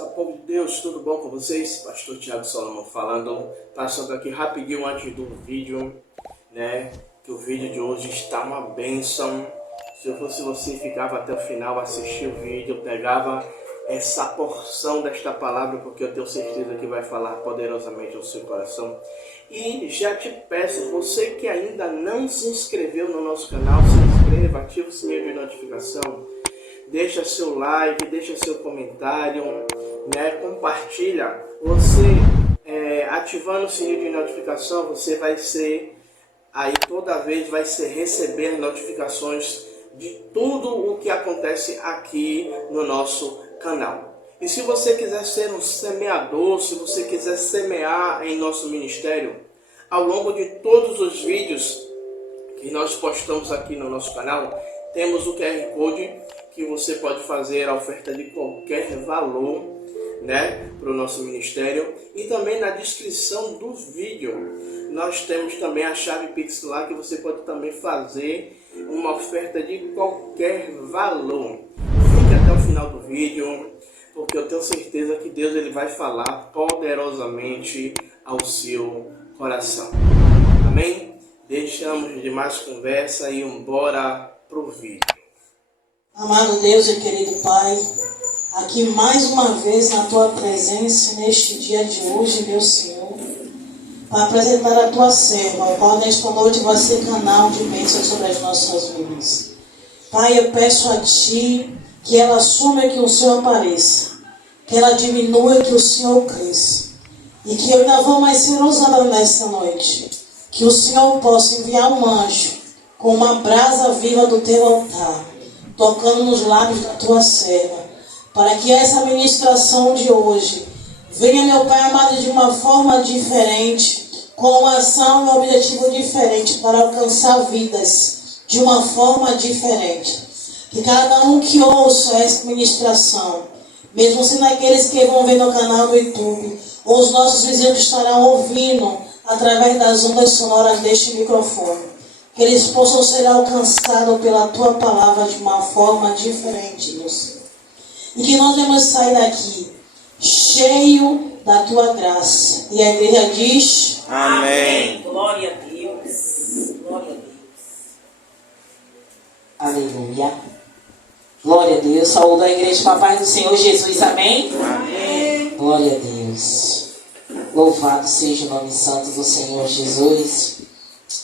Salve, povo de Deus, tudo bom com vocês? Pastor Thiago Solomon falando, passando aqui rapidinho antes do vídeo, né? Que o vídeo de hoje está uma bênção. Se eu fosse você, ficava até o final, assistia o vídeo, pegava essa porção desta palavra, porque eu tenho certeza que vai falar poderosamente ao seu coração. E já te peço, você que ainda não se inscreveu no nosso canal, se inscreva, ativa o sininho de notificação. Deixa seu like, deixa seu comentário, né? Compartilha. Você ativando o sininho de notificação, você vai ser, aí toda vez vai receber notificações de tudo o que acontece aqui no nosso canal. E se você quiser ser um semeador, se você quiser semear em nosso ministério, ao longo de todos os vídeos que nós postamos aqui no nosso canal, temos o QR Code que você pode fazer a oferta de qualquer valor, né, para o nosso ministério. E também na descrição do vídeo nós temos também a chave Pix lá, que você pode também fazer uma oferta de qualquer valor. Fique até o final do vídeo, porque eu tenho certeza que Deus ele vai falar poderosamente ao seu coração. Amém? Deixamos de mais conversa e embora pro vídeo. Amado Deus e querido Pai, aqui mais uma vez na Tua presença, neste dia de hoje, meu Senhor, para apresentar a Tua serva, a qual nesta noite vai ser canal de bênção sobre as nossas vidas. Pai, eu peço a Ti que ela assuma que o Senhor apareça, que ela diminua e que o Senhor cresça, e que eu ainda vou mais ser ousada nesta noite, que o Senhor possa enviar um anjo com uma brasa viva do Teu altar, tocando nos lábios da Tua serva, para que essa ministração de hoje venha, meu Pai amado, de uma forma diferente, com uma ação e um objetivo diferente, para alcançar vidas de uma forma diferente. Que cada um que ouça essa ministração, mesmo sendo aqueles que vão ver no canal do YouTube, ou os nossos vizinhos que estarão ouvindo através das ondas sonoras deste microfone, que eles possam ser alcançados pela Tua palavra de uma forma diferente, Deus. E que nós vamos sair daqui cheio da Tua graça. E a igreja diz: Amém. Glória a Deus. Glória a Deus. Aleluia. Glória a Deus. Saúde a igreja com a paz do Senhor Jesus. Amém? Amém. Glória a Deus. Louvado seja o nome santo do Senhor Jesus.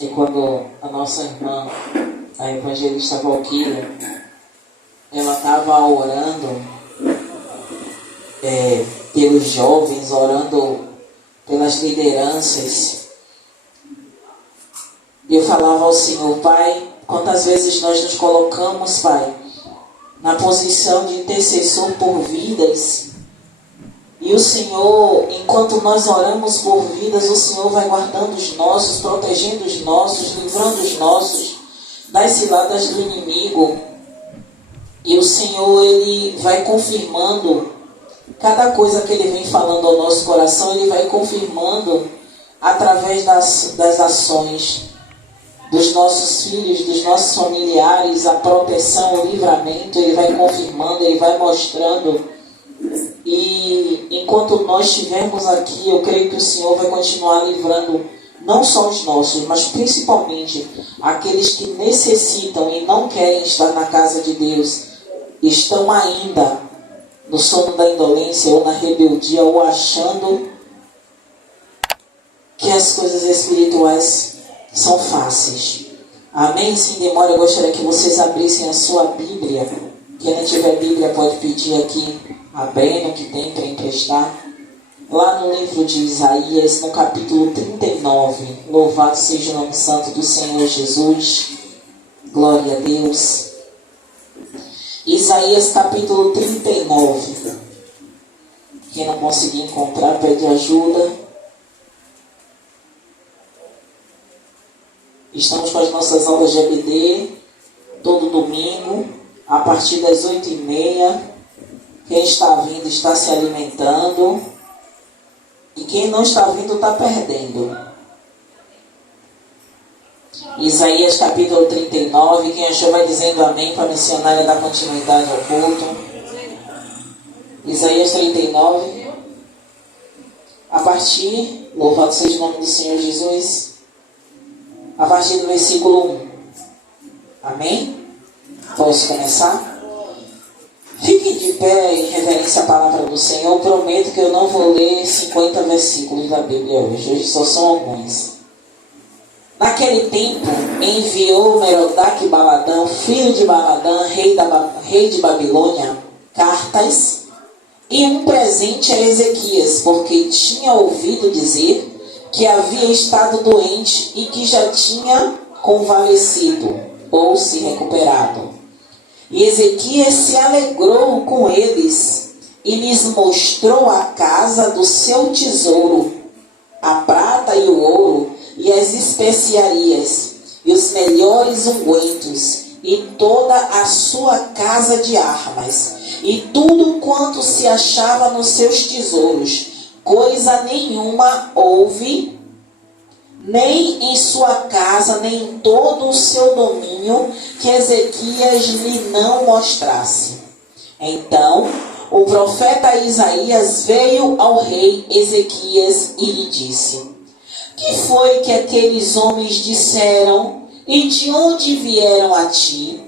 E quando a nossa irmã, a evangelista Valquíria, ela estava orando pelos jovens, orando pelas lideranças, eu falava ao Senhor: Pai, quantas vezes nós nos colocamos, Pai, na posição de intercessor por vidas, e o Senhor, enquanto nós oramos por vidas, o Senhor vai guardando os nossos, protegendo os nossos, livrando os nossos das ciladas do inimigo. E o Senhor, Ele vai confirmando cada coisa que Ele vem falando ao nosso coração, Ele vai confirmando através das ações dos nossos filhos, dos nossos familiares, a proteção, o livramento. Ele vai confirmando, Ele vai mostrando. E enquanto nós estivermos aqui, eu creio que o Senhor vai continuar livrando não só os nossos, mas principalmente aqueles que necessitam e não querem estar na casa de Deus, estão ainda no sono da indolência ou na rebeldia, ou achando que as coisas espirituais são fáceis. Amém? Sem demora, eu gostaria que vocês abrissem a sua Bíblia. Quem não tiver Bíblia pode pedir aqui a Breno, que tem para emprestar. Lá no livro de Isaías, no capítulo 39. Louvado seja o nome santo do Senhor Jesus. Glória a Deus. Isaías capítulo 39. Quem não conseguir encontrar, pede ajuda. Estamos com as nossas aulas de EBD todo domingo, a partir das 8h30. Quem está vindo está se alimentando, e quem não está vindo está perdendo. Isaías capítulo 39, quem achou vai dizendo amém para a missionária dar continuidade ao culto. Isaías 39. A partir, louvado seja o nome do Senhor Jesus, a partir do versículo 1. Amém? Posso começar? Fiquem de pé em reverência à palavra do Senhor. Prometo que eu não vou ler 50 versículos da Bíblia hoje só são alguns. Naquele tempo, enviou Merodach Baladã, filho de Baladã, rei de Babilônia, cartas e um presente a Ezequias, porque tinha ouvido dizer que havia estado doente e que já tinha convalescido ou se recuperado. E Ezequias se alegrou com eles e lhes mostrou a casa do seu tesouro, a prata e o ouro e as especiarias e os melhores ungüentos e toda a sua casa de armas e tudo quanto se achava nos seus tesouros. Coisa nenhuma houve, nem em sua casa, nem em todo o seu domínio, que Ezequias lhe não mostrasse. Então o profeta Isaías veio ao rei Ezequias e lhe disse: que foi que aqueles homens disseram e de onde vieram a ti?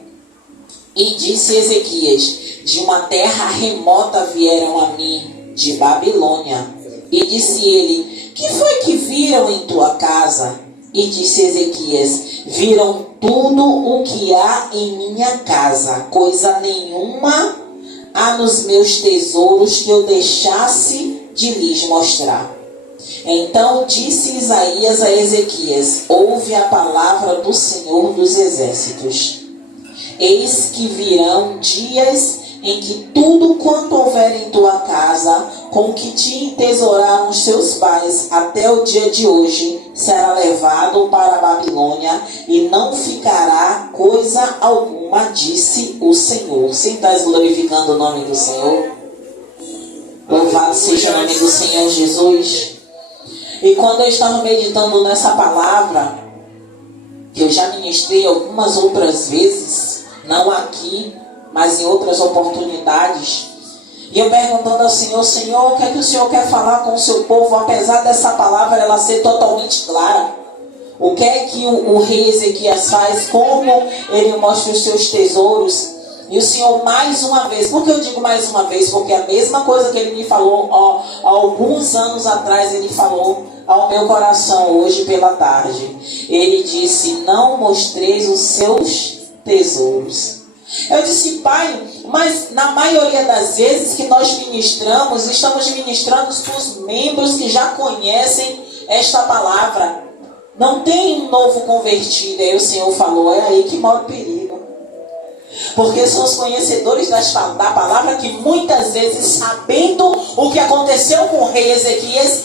E disse Ezequias: de uma terra remota vieram a mim, de Babilônia. E disse ele: que foi que viram em tua casa? E disse Ezequias: viram tudo o que há em minha casa, coisa nenhuma há nos meus tesouros que eu deixasse de lhes mostrar. Então disse Isaías a Ezequias: ouve a palavra do Senhor dos Exércitos. Eis que virão dias em que tudo quanto houver em tua casa, com que te entesouraram os teus pais até o dia de hoje, será levado para a Babilônia, e não ficará coisa alguma, disse o Senhor. Sem estás glorificando o nome do Senhor? Louvado seja o nome do Senhor Jesus. E quando eu estava meditando nessa palavra, que eu já ministrei algumas outras vezes, não aqui, mas em outras oportunidades, e eu perguntando ao Senhor: Senhor, o que é que o Senhor quer falar com o seu povo, apesar dessa palavra ela ser totalmente clara? O que é que o rei Ezequias faz? Como ele mostra os seus tesouros? E o Senhor mais uma vez, por que eu digo mais uma vez? Porque a mesma coisa que ele me falou há alguns anos atrás, ele falou ao meu coração hoje pela tarde. Ele disse: não mostreis os seus tesouros. Eu disse: Pai, mas na maioria das vezes que nós ministramos, estamos ministrando para os membros que já conhecem esta palavra. Não tem um novo convertido. Aí o Senhor falou: é aí que mora o perigo. Porque são os conhecedores da palavra que muitas vezes, sabendo o que aconteceu com o rei Ezequias,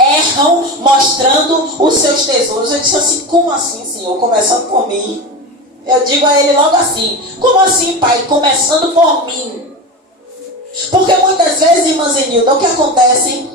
erram mostrando os seus tesouros. Eu disse assim: como assim, Senhor? Começando por mim. Eu digo a ele logo assim: como assim, Pai? Começando por mim. Porque muitas vezes, irmã Zenilda, o que acontece?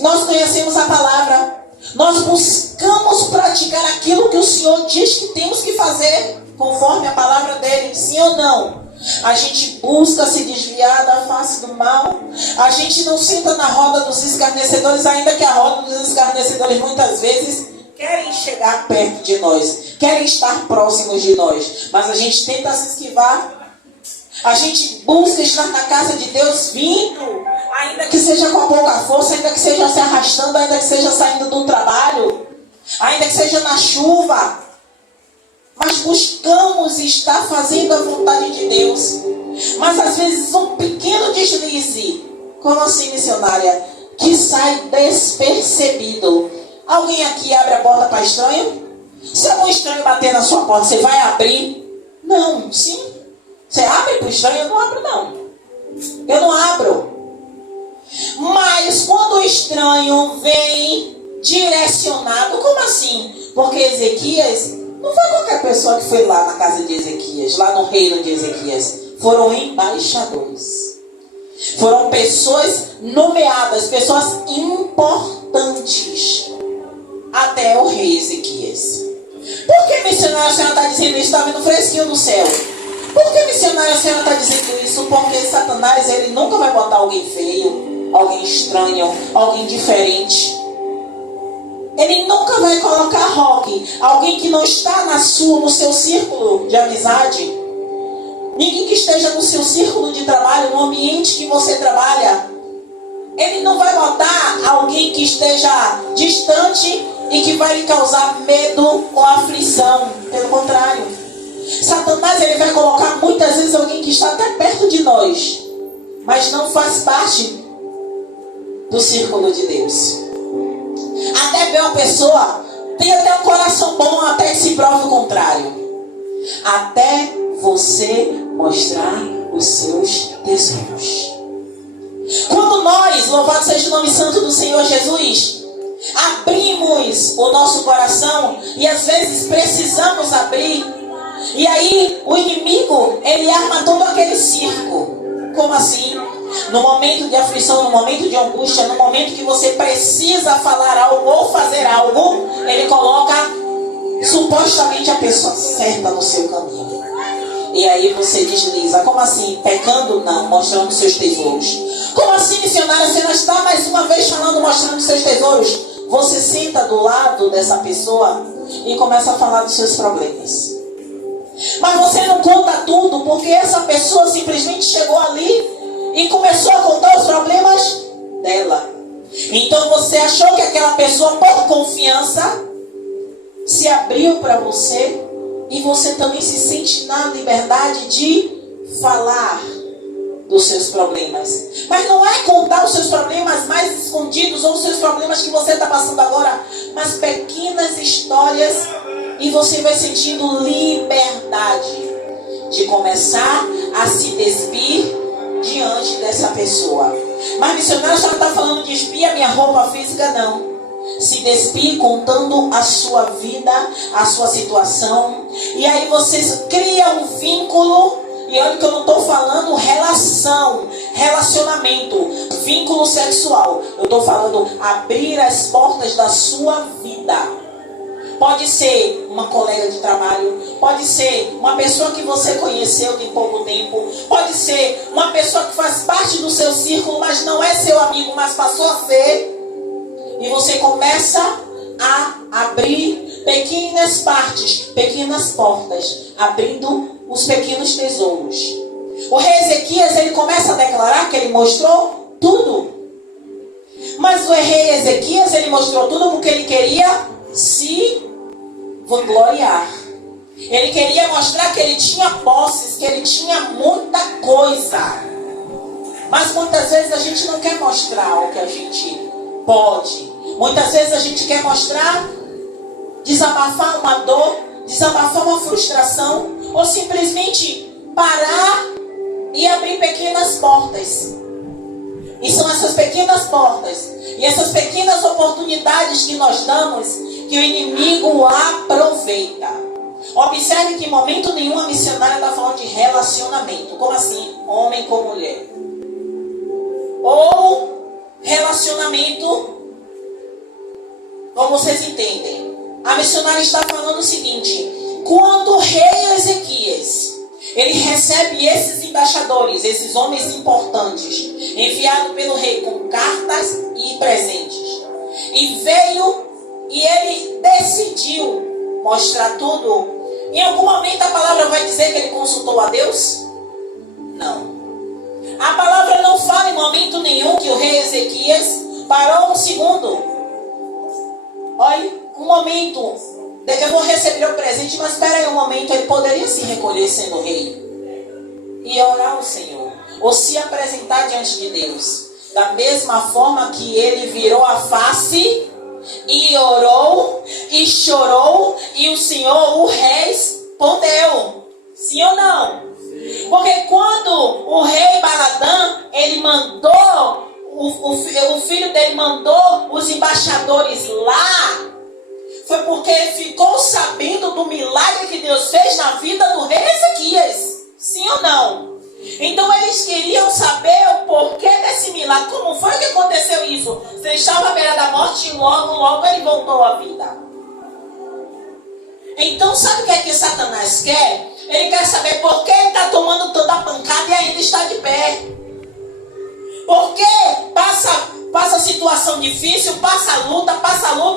Nós conhecemos a palavra, nós buscamos praticar aquilo que o Senhor diz que temos que fazer, conforme a palavra dele, sim ou não? A gente busca se desviar da face do mal. A gente não senta na roda dos escarnecedores, ainda que a roda dos escarnecedores muitas vezes querem chegar perto de nós, querem estar próximos de nós, mas a gente tenta se esquivar. A gente busca estar na casa de Deus vindo, ainda que seja com a pouca força, ainda que seja se arrastando, ainda que seja saindo do trabalho, ainda que seja na chuva. Mas buscamos estar fazendo a vontade de Deus. Mas às vezes um pequeno deslize, como assim, missionária, que sai despercebido. Alguém aqui abre a porta para estranho? Se algum estranho bater na sua porta, você vai abrir? Não, sim. Você abre para o estranho? Eu não abro, não. Eu não abro. Mas quando o estranho vem direcionado, como assim? Porque Ezequias não foi qualquer pessoa que foi lá na casa de Ezequias, lá no reino de Ezequias. Foram embaixadores. Foram pessoas nomeadas, pessoas importantes até o rei Ezequias. Por que, missionário, a senhora está dizendo isso? Está vindo fresquinho do céu. Por que, missionária, a senhora está dizendo isso? Porque Satanás, ele nunca vai botar alguém feio, alguém estranho, alguém diferente. Ele nunca vai colocar alguém que não está no seu círculo de amizade. Ninguém que esteja no seu círculo de trabalho, no ambiente que você trabalha. Ele não vai botar alguém que esteja distante e que vai lhe causar medo ou aflição. Pelo contrário. Satanás, ele vai colocar muitas vezes alguém que está até perto de nós, mas não faz parte do círculo de Deus. Até ver uma pessoa, tem até um coração bom, até que se prove o contrário. Até você mostrar os seus tesouros. Quando nós, louvado seja o nome santo do Senhor Jesus, abrimos o nosso coração, e às vezes precisamos abrir, e aí o inimigo, ele arma todo aquele circo. Como assim? No momento de aflição, no momento de angústia, no momento que você precisa falar algo ou fazer algo, ele coloca supostamente a pessoa certa no seu caminho. E aí você desliza. Como assim? Pecando? Não, mostrando seus tesouros. Como assim, missionária? Você não está mais uma vez falando, mostrando seus tesouros? Você senta do lado dessa pessoa e começa a falar dos seus problemas. Mas você não conta tudo, porque essa pessoa simplesmente chegou ali e começou a contar os problemas dela. Então você achou que aquela pessoa, por confiança, se abriu para você, e você também se sente na liberdade de falar dos seus problemas. Mas não é contar os seus problemas mais escondidos ou os seus problemas que você está passando agora, mas pequenas histórias, e você vai sentindo liberdade de começar a se despir diante dessa pessoa. Mas, missionária, a senhora está falando de despir a minha roupa física? Não. Se despir contando a sua vida, a sua situação. E aí você cria um vínculo. E olha que eu não estou falando relacionamento, vínculo sexual. Eu estou falando abrir as portas da sua vida. Pode ser uma colega de trabalho, pode ser uma pessoa que você conheceu tem pouco tempo, pode ser uma pessoa que faz parte do seu círculo, mas não é seu amigo, mas passou a ser. E você começa a abrir pequenas partes, pequenas portas, abrindo os pequenos tesouros. O rei Ezequias, ele começa a declarar que ele mostrou tudo. Mas o rei Ezequias, ele mostrou tudo porque ele queria se vangloriar. Ele queria mostrar que ele tinha posses, que ele tinha muita coisa. Mas muitas vezes a gente não quer mostrar o que a gente pode. Muitas vezes a gente quer mostrar, desabafar uma dor, desabafar uma frustração, ou simplesmente parar e abrir pequenas portas. E são essas pequenas portas e essas pequenas oportunidades que nós damos que o inimigo aproveita. Observe que em momento nenhum a missionária está falando de relacionamento. Como assim? Homem com mulher. Ou relacionamento, como vocês entendem. A missionária está falando o seguinte: quando o rei Ezequias, ele recebe esses embaixadores, esses homens importantes, enviados pelo rei com cartas e presentes, e veio e ele decidiu mostrar tudo. Em algum momento a palavra vai dizer que ele consultou a Deus? Não. A palavra não fala em momento nenhum que o rei Ezequias parou um segundo. Olha, um momento. Eu vou receber o presente, mas espera aí um momento. Ele poderia se recolher sendo rei e orar ao Senhor, ou se apresentar diante de Deus. Da mesma forma que ele virou a face e orou e chorou, e o Senhor o respondeu. Sim ou não? Porque quando o rei Baladã, ele mandou, o filho dele mandou os embaixadores lá, foi porque ele ficou sabendo do milagre que Deus fez na vida do rei Ezequias. Sim ou não? Então eles queriam saber o porquê desse milagre. Como foi que aconteceu isso? Ele estava à beira da morte e logo ele voltou à vida. Então sabe o que é que Satanás quer? Ele quer saber por que ele está tomando toda a pancada e ainda está de pé. Por que passa situação difícil, passa luta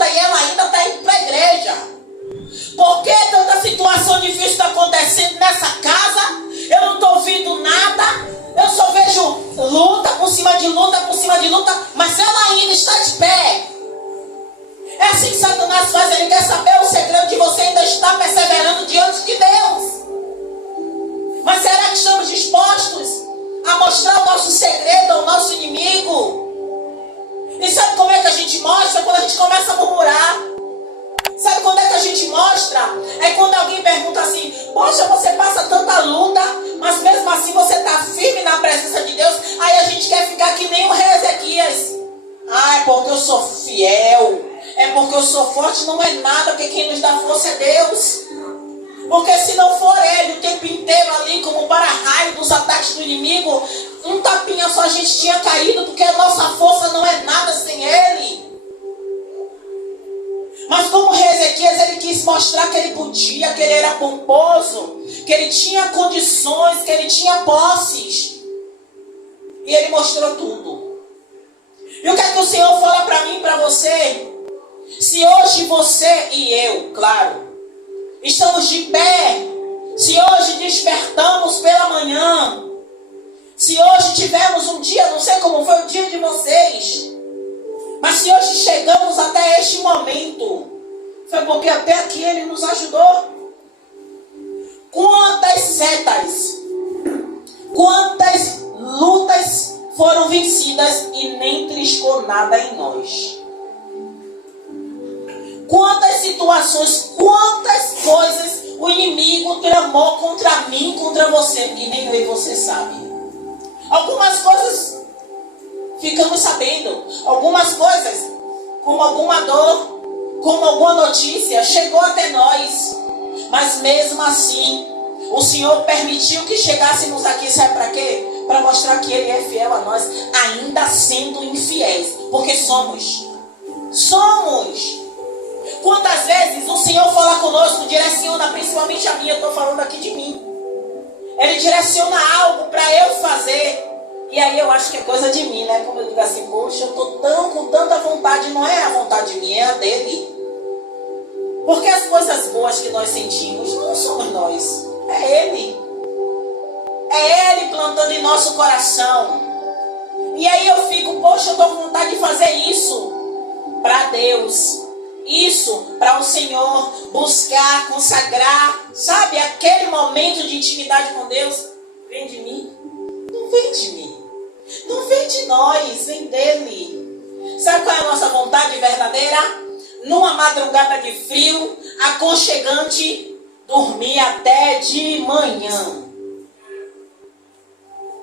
e ela ainda está indo para a igreja? Por que tanta situação difícil está acontecendo nessa casa? Eu não estou ouvindo nada. Eu só vejo luta por cima de luta, mas ela ainda está de pé. É assim que Satanás faz. Ele quer saber o segredo de você ainda estar perseverando diante de Deus. Mas será que estamos dispostos a mostrar o nosso segredo ao nosso inimigo? E sabe como é que a gente mostra? Quando a gente começa a murmurar. Sabe quando é que a gente mostra? É quando alguém pergunta assim: poxa, você passa tanta luta, mas mesmo assim você está firme na presença de Deus. Aí a gente quer ficar que nem o rei Ezequias. Ah, é porque eu sou fiel, é porque eu sou forte. Não é nada, porque quem nos dá força é Deus. Porque se não for Ele o tempo inteiro ali como para-raio dos ataques do inimigo, um tapinha só a gente tinha caído, porque a nossa força não é nada sem Ele. Mas como o rei Ezequias, ele quis mostrar que ele podia, que ele era pomposo, que ele tinha condições, que ele tinha posses. E ele mostrou tudo. E o que é que o Senhor fala para mim e para você? Se hoje você e eu, claro, estamos de pé, se hoje despertamos pela manhã, se hoje tivemos um dia, não sei como foi o dia de vocês, mas se hoje chegamos até este momento, foi porque até aqui Ele nos ajudou. Quantas setas, quantas lutas foram vencidas e nem triscou nada em nós. Quantas situações, quantas coisas o inimigo tramou contra mim, contra você, e nem eu e você sabe. Algumas coisas ficamos sabendo, algumas coisas, como alguma dor, como alguma notícia, chegou até nós. Mas mesmo assim, o Senhor permitiu que chegássemos aqui, sabe para quê? Para mostrar que Ele é fiel a nós, ainda sendo infiéis, porque somos. Quantas vezes o Senhor fala conosco, direciona, principalmente a mim, eu estou falando aqui de mim. Ele direciona algo para eu fazer. E aí eu acho que é coisa de mim, né? Como eu digo assim, poxa, eu estou com tanta vontade, não é a vontade minha, é a dele. Porque as coisas boas que nós sentimos não somos nós, é Ele. É Ele plantando em nosso coração. E aí eu fico, poxa, eu estou com vontade de fazer isso para Deus. Isso para o Senhor, buscar, consagrar, sabe? Aquele momento de intimidade com Deus. Vem de mim? Não vem de mim. Não vem de nós, vem dele. Sabe qual é a nossa vontade verdadeira? Numa madrugada de frio, aconchegante, dormir até de manhã.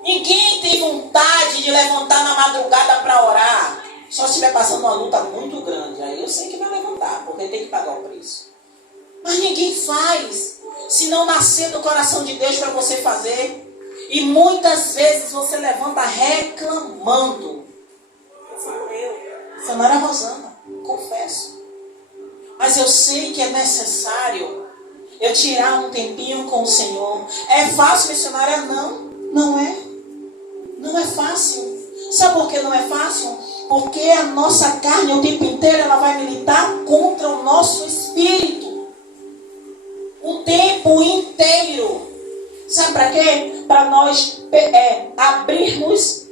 Ninguém tem vontade de levantar na madrugada para orar. Só se estiver passando uma luta muito grande. Aí eu sei que vai levantar, porque tem que pagar o preço. Mas ninguém faz. Se não nascer do coração de Deus para você fazer. E muitas vezes você levanta reclamando. Essa não era a Rosana, confesso. Mas eu sei que é necessário eu tirar um tempinho com o Senhor. É fácil, missionária? Não é. Não é fácil. Sabe por que não é fácil? Porque a nossa carne o tempo inteiro ela vai militar contra o nosso espírito. O tempo inteiro. Sabe para quê? Para nós abrirmos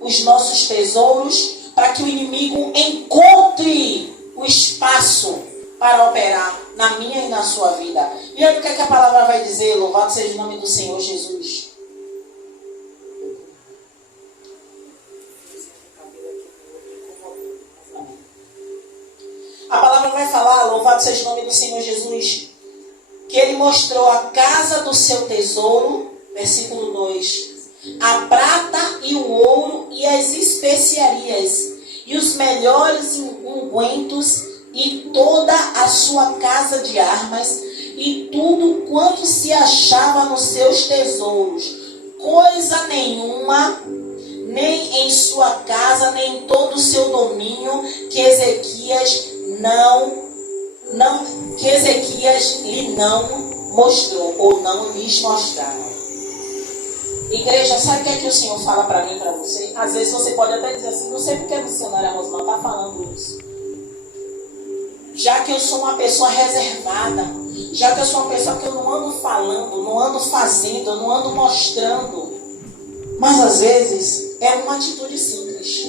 os nossos tesouros para que o inimigo encontre o espaço para operar na minha e na sua vida. E olha o que a palavra vai dizer. Louvado seja o nome do Senhor Jesus. A palavra vai falar, louvado seja o nome do Senhor Jesus, que Ele mostrou a casa do seu tesouro, versículo 2, a prata e o ouro e as especiarias, e os melhores ungüentos, e toda a sua casa de armas, e tudo quanto se achava nos seus tesouros. Coisa nenhuma, nem em sua casa, nem em todo o seu domínio, que Ezequias lhe não mostrou ou não lhes mostraram. Igreja, sabe o que é que o Senhor fala para mim e para você? Às vezes você pode até dizer assim, não sei porque a missionária Rosmar está falando isso. Já que eu sou uma pessoa reservada, já que eu sou uma pessoa que eu não ando falando, não ando fazendo, não ando mostrando. Mas às vezes é uma atitude simples.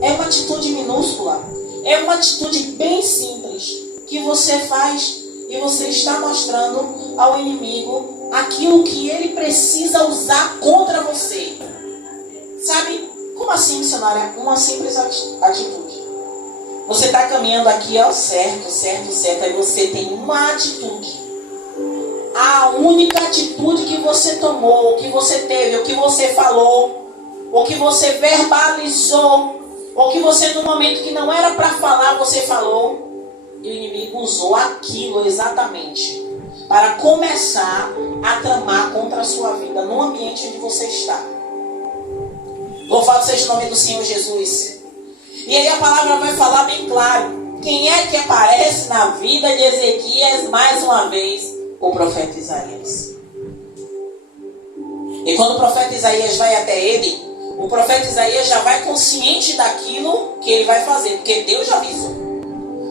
É uma atitude minúscula. É uma atitude bem simples que você faz e você está mostrando ao inimigo aquilo que ele precisa usar contra você. Sabe? Como assim, missionária? Uma simples atitude. Você está caminhando aqui, ó, certo. Aí você tem uma atitude. A única atitude que você tomou, o que você teve, o que você falou, o que você verbalizou, o que você no momento que não era para falar, você falou. E o inimigo usou aquilo exatamente para começar a tramar contra a sua vida no ambiente onde você está. Louvado seja o nome do Senhor Jesus. E aí a palavra vai falar bem claro. Quem é que aparece na vida de Ezequias mais uma vez? O profeta Isaías. E quando o profeta Isaías vai até ele, o profeta Isaías já vai consciente daquilo que ele vai fazer, porque Deus já avisou.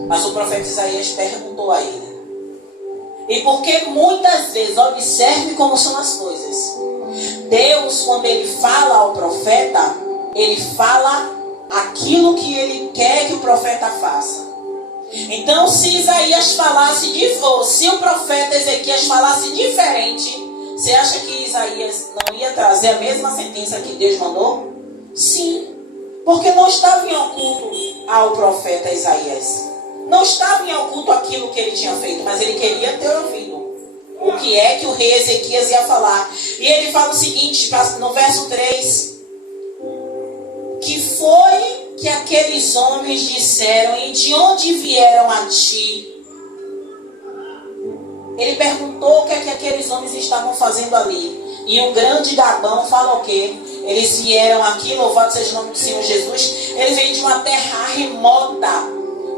Mas o profeta Isaías perguntou a ele. E porque muitas vezes, observe como são as coisas. Deus, quando ele fala ao profeta, ele fala aquilo que ele quer que o profeta faça. Então, se Isaías falasse se o profeta Ezequias falasse diferente, você acha que Isaías não ia trazer a mesma sentença que Deus mandou? Sim, porque não estava em oculto ao profeta Isaías. Não estava em oculto aquilo que ele tinha feito, mas ele queria ter ouvido o que é que o rei Ezequias ia falar. E ele fala o seguinte, no verso 3, que foi que aqueles homens disseram, e de onde vieram a ti? Ele perguntou o que é que aqueles homens estavam fazendo ali. E o grande Gabão fala o quê? Eles vieram aqui, louvado seja o nome do Senhor Jesus, eles vêm de uma terra remota,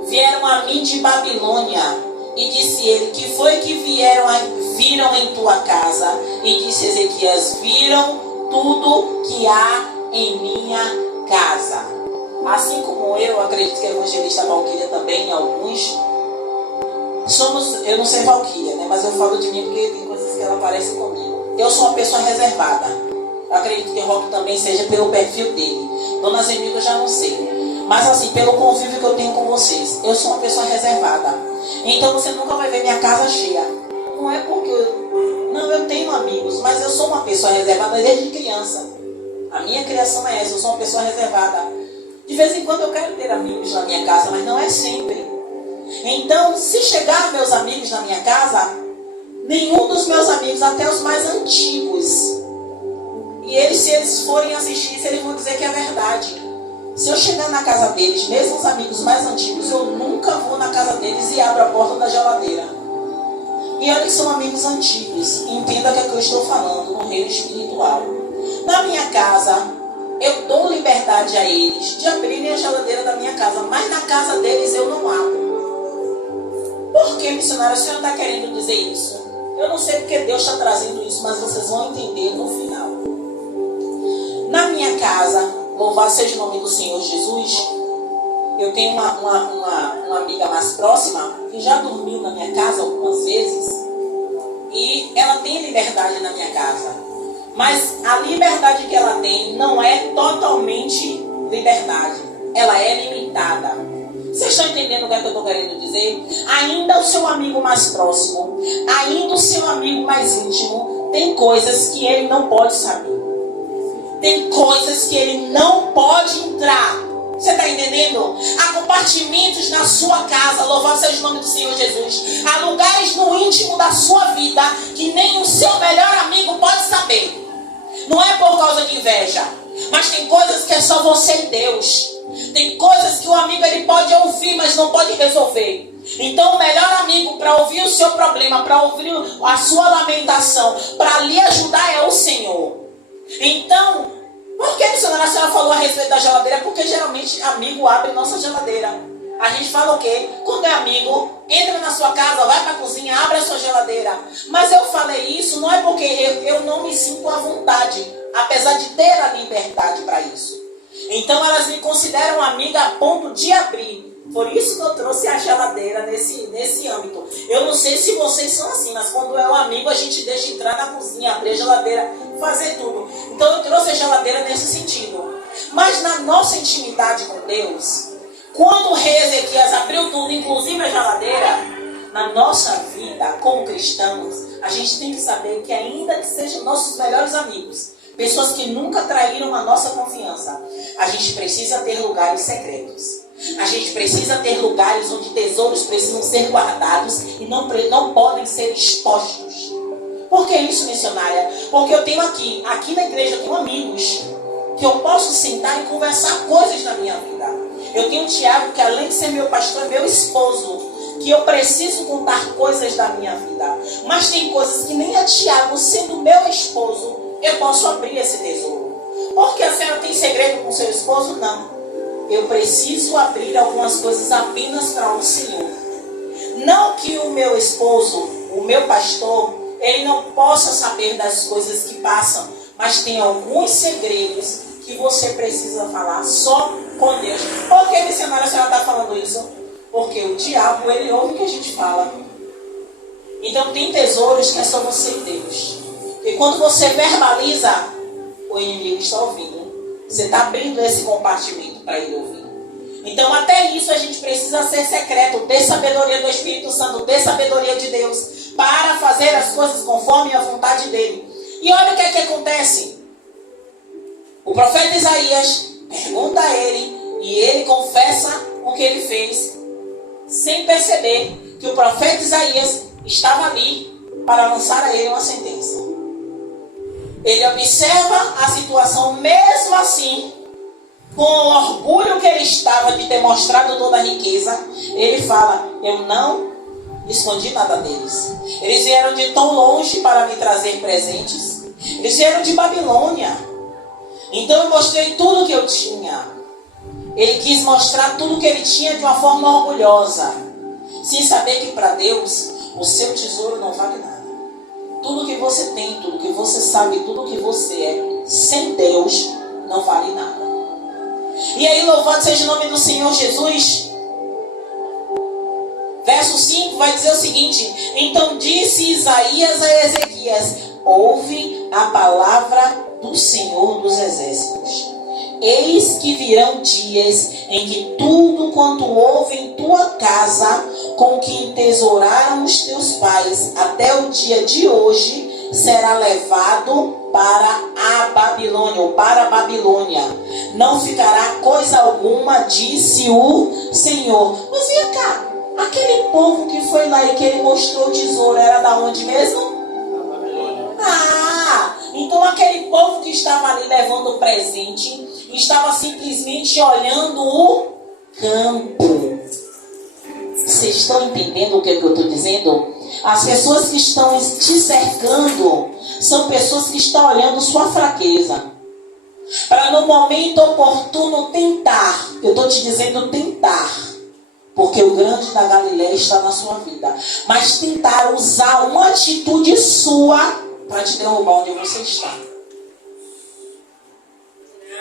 vieram a mim de Babilônia. E disse ele, que foi que viram em tua casa? E disse Ezequias, viram tudo que há em minha casa. Assim como eu acredito que a evangelista Valquíria também, alguns, eu não sei Valquíria, né? Mas eu falo de mim porque tem coisas que ela parece comigo. Eu sou uma pessoa reservada. Eu acredito que o Roque também seja pelo perfil dele. Dona Zemilda eu já não sei. Mas assim, pelo convívio que eu tenho com vocês, eu sou uma pessoa reservada. Então você nunca vai ver minha casa cheia. Não é porque eu tenho amigos, mas eu sou uma pessoa reservada desde criança. A minha criação é essa, eu sou uma pessoa reservada. De vez em quando eu quero ter amigos na minha casa, mas não é sempre. Então, se chegar meus amigos na minha casa, nenhum dos meus amigos, até os mais antigos, e se eles forem assistir isso, eles vão dizer que é verdade. Se eu chegar na casa deles, mesmo os amigos mais antigos, eu nunca vou na casa deles e abro a porta da geladeira. E olha que são amigos antigos. Entenda o que é que eu estou falando no reino espiritual. Na minha casa, eu dou liberdade a eles de abrirem a geladeira da minha casa, mas na casa deles eu não abro. Por que, missionária, a senhora está querendo dizer isso? Eu não sei porque Deus está trazendo isso, mas vocês vão entender no final. Na minha casa, louvado seja o nome do Senhor Jesus, eu tenho uma amiga mais próxima que já dormiu na minha casa algumas vezes e ela tem liberdade na minha casa. Mas a liberdade que ela tem não é totalmente liberdade. Ela é limitada. Vocês estão entendendo o que é que eu estou querendo dizer? Ainda o seu amigo mais próximo, ainda o seu amigo mais íntimo, tem coisas que ele não pode saber. Tem coisas que ele não pode entrar. Você está entendendo? Há compartimentos na sua casa, louvado seja o nome do Senhor Jesus. Há lugares no íntimo da sua vida que nem o seu melhor amigo pode saber. Não é por causa de inveja, mas tem coisas que é só você e Deus. Tem coisas que o amigo ele pode ouvir, mas não pode resolver. Então o melhor amigo para ouvir o seu problema, para ouvir a sua lamentação, para lhe ajudar é o Senhor. Então, por que, missionária, a senhora falou a respeito da geladeira? Porque geralmente amigo abre nossa geladeira. A gente fala o quê? Quando é amigo, entra na sua casa, vai para a cozinha, abre a sua geladeira. Mas eu falei isso não é porque eu não me sinto à vontade, apesar de ter a liberdade para isso. Então elas me consideram amiga a ponto de abrir. Por isso que eu trouxe a geladeira nesse âmbito. Eu não sei se vocês são assim, mas quando é um amigo a gente deixa entrar na cozinha, abrir a geladeira, fazer tudo. Então eu trouxe a geladeira nesse sentido. Mas na nossa intimidade com Deus, quando o rei Ezequias abriu tudo, inclusive a geladeira, na nossa vida como cristãos, a gente tem que saber que ainda que sejam nossos melhores amigos, pessoas que nunca traíram a nossa confiança, a gente precisa ter lugares secretos. A gente precisa ter lugares onde tesouros precisam ser guardados e não podem ser expostos. Por que isso, missionária? Porque eu tenho aqui na igreja eu tenho amigos que eu posso sentar e conversar coisas da minha vida. Eu tenho o Tiago, que além de ser meu pastor, é meu esposo, que eu preciso contar coisas da minha vida. Mas tem coisas que nem a Tiago, sendo meu esposo, eu posso abrir esse tesouro. Porque a senhora tem segredo com seu esposo? Não. Eu preciso abrir algumas coisas apenas para o Senhor. Não que o meu esposo, o meu pastor, ele não possa saber das coisas que passam, mas tem alguns segredos que você precisa falar só com Deus. Por que, missionária, a senhora está falando isso? Porque o diabo, ele ouve o que a gente fala. Então tem tesouros que é só você e Deus. E quando você verbaliza, o inimigo está ouvindo. Você está abrindo esse compartimento para ele ouvir. Então até isso a gente precisa ser secreto, ter sabedoria do Espírito Santo, ter sabedoria de Deus, para fazer as coisas conforme a vontade dele. E olha o que é que acontece. O profeta Isaías pergunta a ele, e ele confessa o que ele fez, sem perceber que o profeta Isaías estava ali para lançar a ele uma sentença. Ele observa a situação, mesmo assim, com o orgulho que ele estava de ter mostrado toda a riqueza, ele fala, eu não escondi nada deles. Eles vieram de tão longe para me trazer presentes. Eles vieram de Babilônia. Então eu mostrei tudo que eu tinha. Ele quis mostrar tudo que ele tinha de uma forma orgulhosa, sem saber que para Deus o seu tesouro não vale nada. Tudo que você tem, tudo que você sabe, tudo que você é, sem Deus, não vale nada. E aí, louvado seja o nome do Senhor Jesus. Verso 5 vai dizer o seguinte: então disse Isaías a Ezequias, ouve a palavra do Senhor dos Exércitos. Eis que virão dias em que tudo quanto houve em tua casa, com que entesouraram os teus pais até o dia de hoje, será levado para a Babilônia, ou para a Babilônia. Não ficará coisa alguma, disse o Senhor. Mas vem cá, aquele povo que foi lá e que ele mostrou o tesouro, era da onde mesmo? Da Babilônia. Então aquele povo que estava ali levando o presente, estava simplesmente olhando o campo. Vocês estão entendendo o que eu estou dizendo? As pessoas que estão te cercando são pessoas que estão olhando sua fraqueza, para no momento oportuno tentar. Eu estou te dizendo tentar, porque o grande da Galileia está na sua vida, mas tentar usar uma atitude sua para te derrubar onde você está.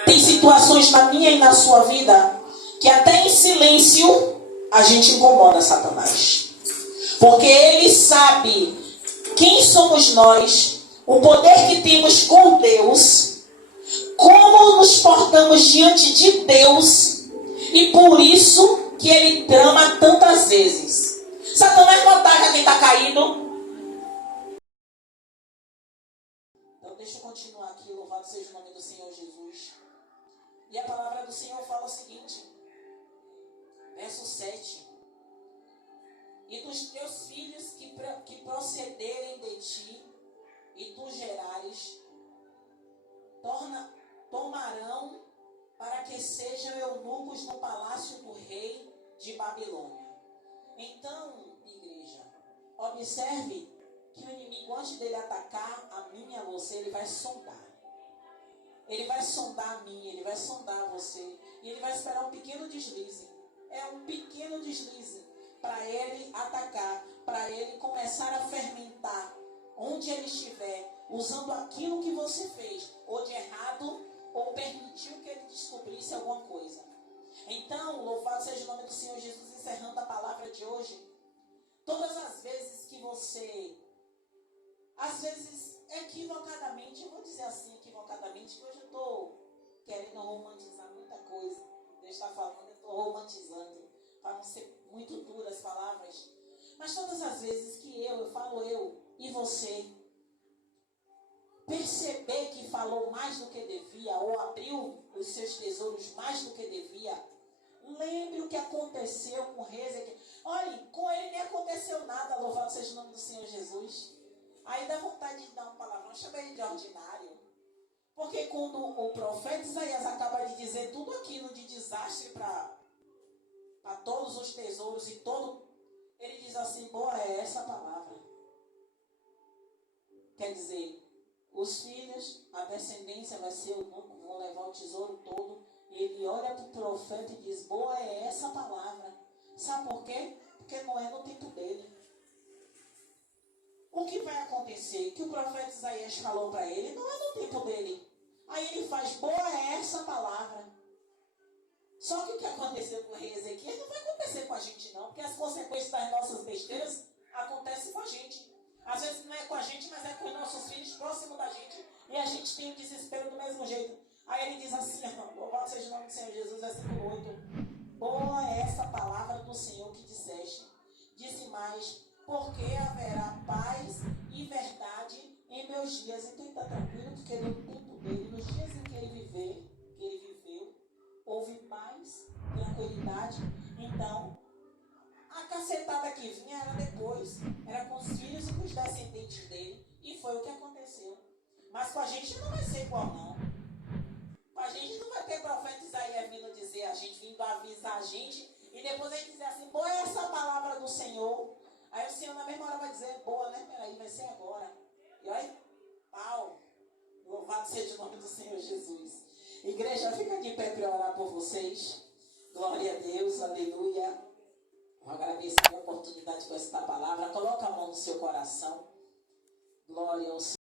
Tem situações na minha e na sua vida que até em silêncio a gente incomoda Satanás. Porque ele sabe quem somos nós, o poder que temos com Deus, como nos portamos diante de Deus, e por isso que ele trama tantas vezes. Satanás não ataca quem está caído. Então deixa eu continuar aqui, louvado seja o nome do Senhor Jesus. E a palavra do Senhor fala o seguinte, verso 7. E dos teus filhos que procederem de ti, e tu gerares, tomarão para que sejam eunucos no palácio do rei de Babilônia. Então, igreja, observe que o inimigo, antes dele atacar a mim e a você, ele vai sondar. Ele vai sondar a mim, ele vai sondar você. E ele vai esperar um pequeno deslize. É um pequeno atacar, para ele começar a fermentar onde ele estiver, usando aquilo que você fez, ou de errado, ou permitiu que ele descobrisse alguma coisa. Então, louvado seja o nome do Senhor Jesus, encerrando a palavra de hoje. Todas as vezes que você, às vezes equivocadamente, eu vou dizer assim equivocadamente, que hoje eu estou querendo romantizar muita coisa. Deus está falando, eu estou romantizando, para não ser muito duras as palavras. Mas todas as vezes que eu falo eu e você, perceber que falou mais do que devia, ou abriu os seus tesouros mais do que devia, lembre o que aconteceu com o rei Ezequiel. Olha, com ele nem aconteceu nada, louvado seja o nome do Senhor Jesus. Aí dá vontade de dar uma palavrão, chama ele de ordinário. Porque quando o profeta Isaías acaba de dizer tudo aquilo de desastre para todos os tesouros e todo, ele diz assim, boa é essa palavra. Quer dizer, os filhos, a descendência vai ser eunuco, vão levar o tesouro todo. E ele olha para o profeta e diz, boa é essa palavra. Sabe por quê? Porque não é no tempo dele. O que vai acontecer? Que o profeta Isaías falou para ele, não é no tempo dele. Aí ele faz, boa é essa palavra. Só que o que aconteceu com o rei Ezequiel não vai acontecer com a gente não, porque as consequências das nossas besteiras acontecem com a gente. Às vezes não é com a gente, mas é com os nossos filhos próximos da gente. E a gente tem o desespero do mesmo jeito. Aí ele diz assim, louvado seja o nome do Senhor Jesus, versículo 8. Boa é essa palavra do Senhor que disseste. Disse mais, porque haverá paz e verdade em meus dias. Então ele está tranquilo, porque no tempo dele, nos dias em que ele viveu, houve paz, tranquilidade. Então, a cacetada que vinha era depois, era com os filhos e com os descendentes dele, e foi o que aconteceu. Mas com a gente não vai ser igual não. Com a gente não vai ter profeta Isaías vindo dizer a gente, vindo avisar a gente, e depois ele dizer assim, boa é essa palavra do Senhor. Aí o Senhor na mesma hora vai dizer, boa, né? Peraí, vai ser agora. E olha, pau, louvado seja o nome do Senhor Jesus. Igreja, fica de pé para orar por vocês. Glória a Deus, aleluia. Eu agradeço a oportunidade com esta palavra. Coloca a mão no seu coração. Glória ao Senhor.